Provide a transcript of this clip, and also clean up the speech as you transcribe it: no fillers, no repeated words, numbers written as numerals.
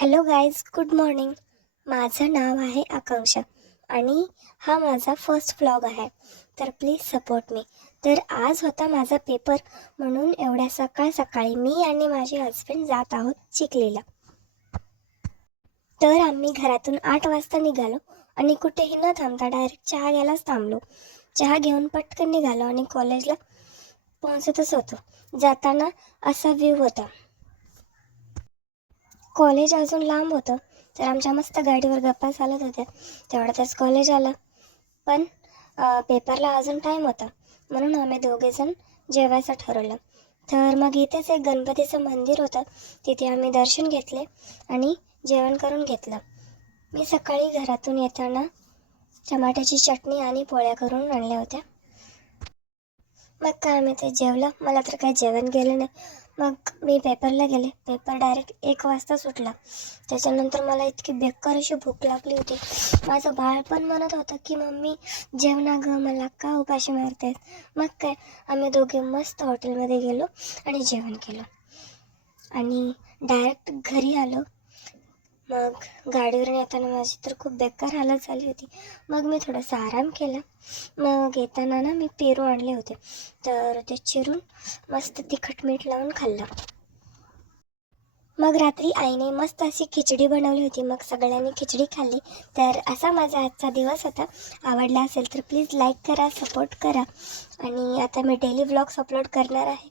Hello guys, good morning. माझं नाव आहे आकांक्षा आणि हा माझा फर्स्ट व्लॉग आहे. तर प्लीज सपोर्ट मी. तर आज होता माझा पेपर, म्हणून एवढ्या सकाळी मी आणि माझे हस्बंड जात आहोत चिखलीला. तर आम्ही घरातून 8 वाजता निघालो आणि कुठेही न थांबता डायरेक्ट चहा घ्यायलाच थांबलो. चहा घेऊन पटकन निघालो आणि कॉलेजला पोहोचतच होतो. जाताना असा व्ह्यू होता. कॉलेज अजून लांब होतं, तर आमच्या मस्त गाडीवर गप्पा चालत होत्या. तेवढ्यातच कॉलेज आलं. पण पेपरला अजून टाईम होता, म्हणून आम्ही दोघेजण जेवायचं ठरवलं. तर मग इथेच एक गणपतीचं मंदिर होतं, तिथे आम्ही दर्शन घेतले आणि जेवण करून घेतलं. मी सकाळी घरातून येताना टमाट्याची चटणी आणि पोळ्या करून आणल्या होत्या. मग काय आम्ही ते जेवलं. मला तर काही जेवण गेलं नाही. मग मी पेपरला गेले. पेपर डायरेक्ट 1 वाजता सुटला. त्याच्यानंतर मला इतकी बेकार अशी भूक लागली होती. माझं बाळ पण म्हणत होतं की मम्मी जेव ना गं, मला का उपाशी मारतेस. मग काय आम्ही दोघे मस्त हॉटेलमध्ये गेलो आणि जेवण केलं आणि डायरेक्ट घरी आलो. मग गाडीवरून येताना माझी तर खूप बेकार हालत झाली होती. मग मी थोडासा आराम केला. मग येताना मी पेरू आणले होते, तर ते चिरून मस्त तिखट मीठ लावून खाल्लं. मग रात्री आईने मस्त अशी खिचडी बनवली होती. मग सगळ्यांनी खिचडी खाल्ली. तर असा माझा आजचा दिवस होता. आवडला असेल तर प्लीज लाईक करा, सपोर्ट करा आणि आता मी डेली व्लॉग्स अपलोड करणार आहे.